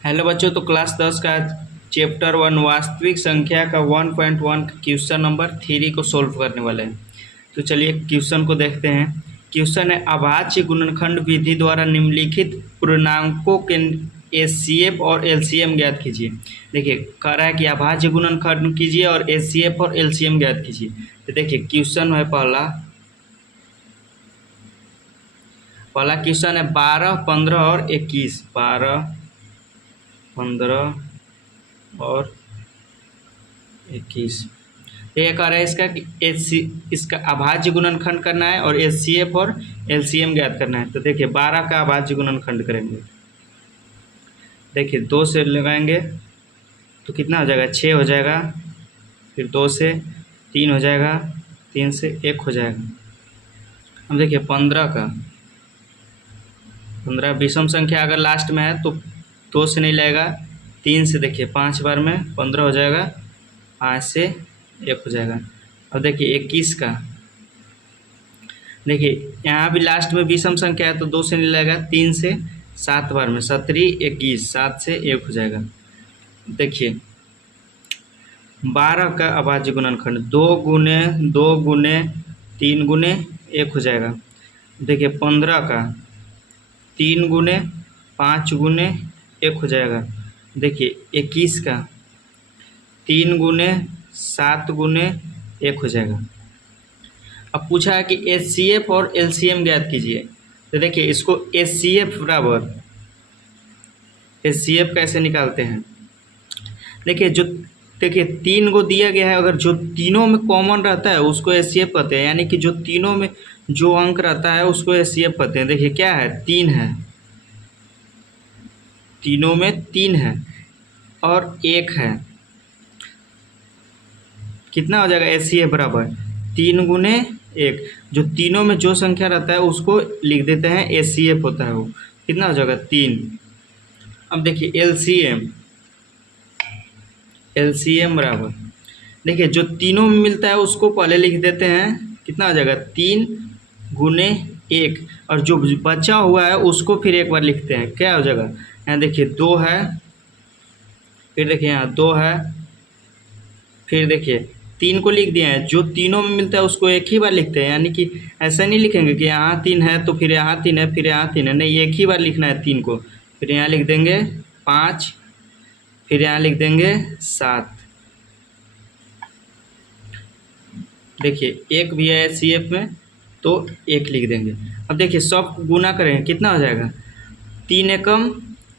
Hello बच्चों, तो class 10 का चैप्टर 1 वास्तविक संख्या का 1.1 क्वेश्चन नंबर 3 को सोल्व करने वाले हैं। तो चलिए क्वेश्चन को देखते हैं। क्वेश्चन है अभाज्य गुणनखंड विधि द्वारा निम्नलिखित पूर्णांकों के एचसीएफ और एलसीएम ज्ञात कीजिए। देखिए कह रहा है कि अभाज्य गुणनखंड कीजिए और एचसीएफ और एलसीएम ज्ञात कीजिए। तो देखिए क्वेश्चन है पहला क्वेश्चन है 12, 15 और 21। 12, 15 और 21। ये कह रहा है इसका कि इसका अभाज्य गुणनखंड करना है और एचसीएफ और एलसीएम ज्ञात करना है। तो देखिए 12 का अभाज्य गुणनखंड करेंगे। देखिए 2 से लगाएंगे तो कितना हो जाएगा, 6 हो जाएगा। फिर 2 से 3 हो जाएगा, 3 से 1 हो जाएगा। अब देखिए 15 का 15 विषम संख्या अगर लास्ट में है तो 2 से नहीं लगेगा, 3 से देखिए 5 बार में 15 हो जाएगा, 5 से 1 हो जाएगा। अब देखिए 21 का, देखिए यहाँ भी लास्ट में विषम संख्या है तो 2 से नहीं लगेगा, 3 से 7 बार में 17, 21, 7 से 1 हो जाएगा। देखिए 12 का अभाज्य गुणनखंड 2 गुने 2 गुने 3 गुने 1 हो जाएगा। देखिए 15 का 3 गुने 5 गुने 1 हो जाएगा। देखिए 21 का 3 गुने 7 गुने 1 हो जाएगा। अब पूछा है कि एचसीएफ और एलसीएम ज्ञात कीजिए। तो देखिए इसको एचसीएफ बराबर, एचसीएफ कैसे निकालते हैं। देखिए 3 को दिया गया है, अगर जो तीनों में कॉमन रहता है उसको एचसीएफ कहते हैं, यानी कि जो तीनों में जो अंक रहता है उसको एचसीएफ कहते हैं। देखिए क्या है, 3 है, तीनों में 3 है और 1 है। कितना हो जाएगा, एचसीएफ बराबर 3 गुने 1। जो तीनों में जो संख्या रहता है उसको लिख देते हैं, एचसीएफ होता है वो। कितना हो जाएगा, 3। अब देखिए एलसीएम, एलसीएम बराबर, देखिए जो तीनों में मिलता है उसको पहले लिख देते हैं। कितना हो जाएगा, 3 गुने 1, और जो बचा हुआ है उसको फिर एक बार लिखते हैं। क्या हो जाएगा, यहाँ देखिए 2 है, फिर देखिए यहाँ 2 है, फिर देखिए 3 को लिख दिए हैं। जो तीनों में मिलता है उसको एक ही बार लिखते हैं, यानी कि ऐसा नहीं लिखेंगे कि यहाँ 3 है तो फिर यहाँ 3 है फिर यहाँ 3 है, नहीं, एक ही बार लिखना है 3 को। फिर यहाँ लिख देंगे 5, फिर यहाँ लिख देंगे 7। देखिए 1 भी है एचसीएफ में तो 1 लिख देंगे। अब देखिए सब गुना करेंगे, कितना हो जाएगा, 3 एकम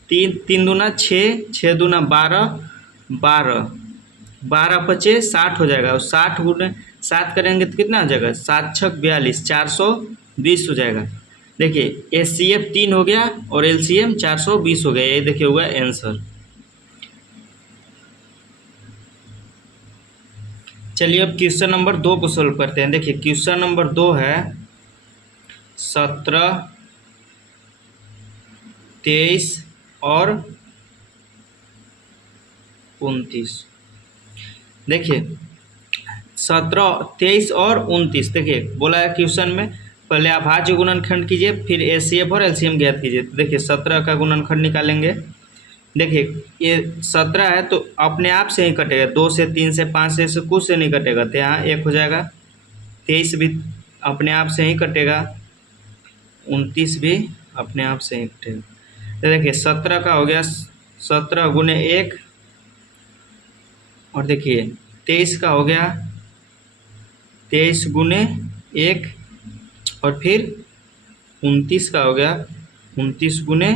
3, 3 दूना 6, 6 दूना 12, 12, 12 पचे 60 हो जाएगा। और 60 गुने 7 करेंगे तो कितना हो जाएगा, 7 छक 42, 420 हो जाएगा। देखिए एचसीएफ 3 हो गया और एलसीएम 420 हो गया। ये देखिए होगा आंसर। चलिए अब क्वेश्चन नंबर 2 को सोल्व करते हैं। देखिए क्वेश्चन नंबर 2 है 17, 23 और 29। देखिए 17, 23 और 29। देखिए बोला है क्वेश्चन में पहले अभाज्य गुणनखंड कीजिए फिर एचसीएफ और एलसीएम ज्ञात कीजिए। तो देखिए 17 का गुणनखंड निकालेंगे। देखिए ये 17 है तो अपने आप से ही कटेगा, 2 से 3 से 5 से कुछ से नहीं कटेगा, तो यहाँ 1 हो जाएगा। 23 भी अपने आप से ही कटेगा, 29 भी अपने आप से ही कटेगा। तो देखिए 17 का हो गया 17 गुने 1, और देखिए 23 का हो गया 23 गुने 1, और फिर 29 का हो गया 29 गुने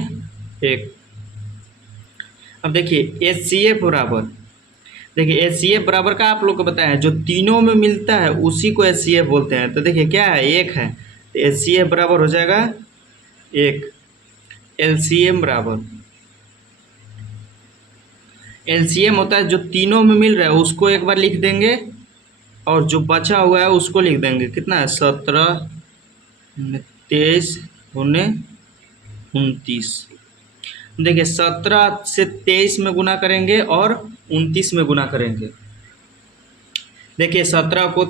1। अब देखिए एचसीएफ बराबर, देखिए एचसीएफ बराबर का आप लोग को बताया है, जो तीनों में मिलता है उसी को एचसीएफ बोलते हैं। तो देखिए क्या है, 1 है, तो एचसीएफ बराबर हो जाएगा 1। एलसीएम बराबर, एलसीएम होता है जो तीनों में मिल रहा है उसको एक बार लिख देंगे और जो बचा हुआ है उसको लिख देंगे। कितना है, 17, 23 गुने 29। देखिए 17 से 23 में गुना करेंगे और 29 में गुना करेंगे। देखिए 17 को,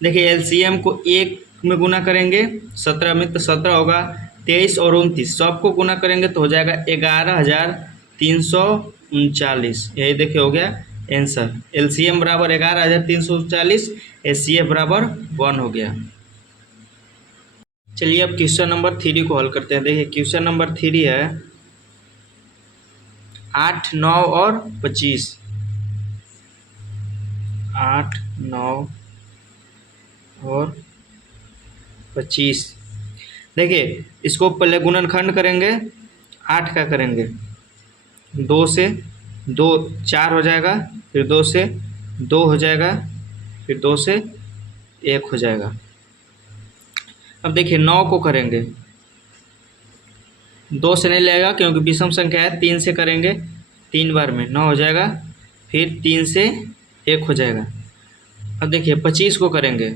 देखिए एलसीएम को 1 में गुना करेंगे 17 में, तो 17 होगा, 23 और 29 सबको गुना करेंगे तो हो जाएगा 11,000 339, यही देखिए हो गया आंसर। LCM बराबर 11,339, HCF बराबर 1 हो गया। चलिए अब क्वेश्चन नंबर 3 को हल करते हैं। देखिए क्वेश्चन नंबर 3 है 8, 9 और 25। 8, 9 और 25। देखिए इसको पहले गुणनखंड करेंगे, 8 का करेंगे, 2 से 2 4 हो जाएगा, फिर 2 से 2 हो जाएगा, फिर 2 से 1 हो जाएगा। अब देखिए 9 को करेंगे, 2 से नहीं लगेगा क्योंकि विषम संख्या है, 3 से करेंगे, 3 बार में 9 हो जाएगा, फिर 3 से 1 हो जाएगा। अब देखिए 25 को करेंगे,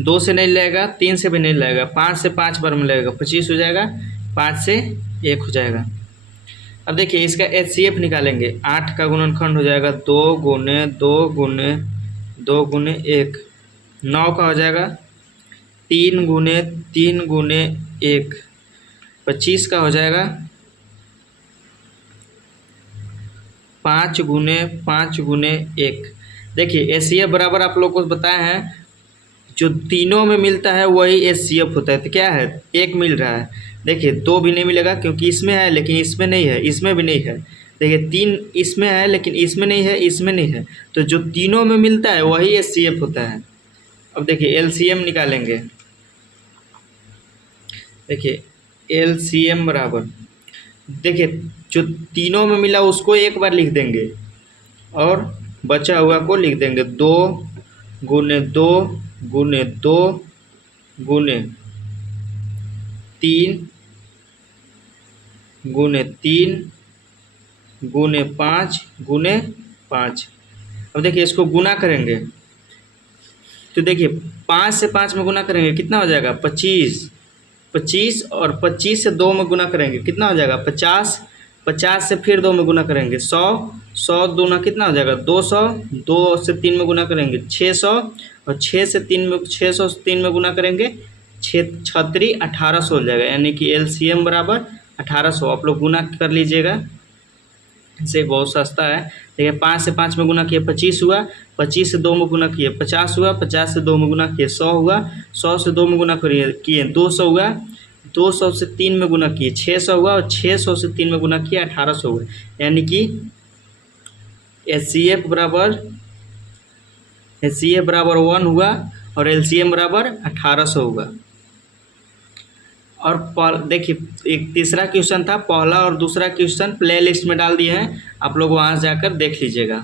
2 से नहीं लगेगा, 3 से भी नहीं लगेगा, 5 से 5 बार में लगेगा, 25 हो जाएगा, 5 से 1 हो जाएगा। अब देखिए इसका HCF निकालेंगे, 8 का गुणनखंड हो जाएगा 2 गुने 2 गुने 2 गुने 1, 9 का हो जाएगा 3 गुने 3 गुने 1, 25 का हो जाएगा 5 गुने 5 गुने 1। देखिए HCF बराबर आप लोग को बताया है, जो तीनों में मिलता है वही HCF होता है। तो क्या है, 1 मिल रहा है। देखिए 2 भी नहीं मिलेगा क्योंकि इसमें है लेकिन इसमें नहीं है, इसमें भी नहीं है। देखिए 3 इसमें है लेकिन इसमें नहीं है, इसमें नहीं है। तो जो तीनों में मिलता है वही HCF होता है। अब देखिए LCM निकालेंगे। देखिए LCM बराबर, देखिए जो तीनों में मिला उसको एक बार लिख देंगे और बचा हुआ को लिख देंगे, 2 गुने 2 गुने 2 गुने 3 गुने 3 गुने 5 गुने 5। अब देखिए इसको गुना करेंगे, तो देखिए 5 से 5 में गुना करेंगे कितना हो जाएगा, 25। 25 और 25 से 2 में गुना करेंगे कितना हो जाएगा, 50। 50 से फिर 2 में गुना करेंगे 100। 100 दूना कितना हो जाएगा, 200। 2 से 3 में गुना करेंगे 600, और 6 से 3 में 600 से 3 में गुना करेंगे 6 1800 हो जाएगा। यानी कि LCM बराबर 1800। आप लोग गुना कर लीजिएगा, इसे बहुत सस्ता है। देखिए 5 से 5 में गुना किए 25 हुआ, 25 से 2 में गुना किए 50 हुआ, 50 से 2 में गुना किए 100 हुआ, 100 से 2 में गुना किए 200 हुआ, 200 से 3 में गुना किए 600 हुआ, और 600 से 3 में गुना किए 1800 हुआ। यानी कि HCF बराबर 1 हुआ और LCM बराबर 1800 हुआ। और देखिए एक तीसरा क्वेश्चन था, पहला और दूसरा क्वेश्चन प्ले लिस्ट में डाल दिए हैं, आप लोग वहाँ जाकर देख लीजिएगा।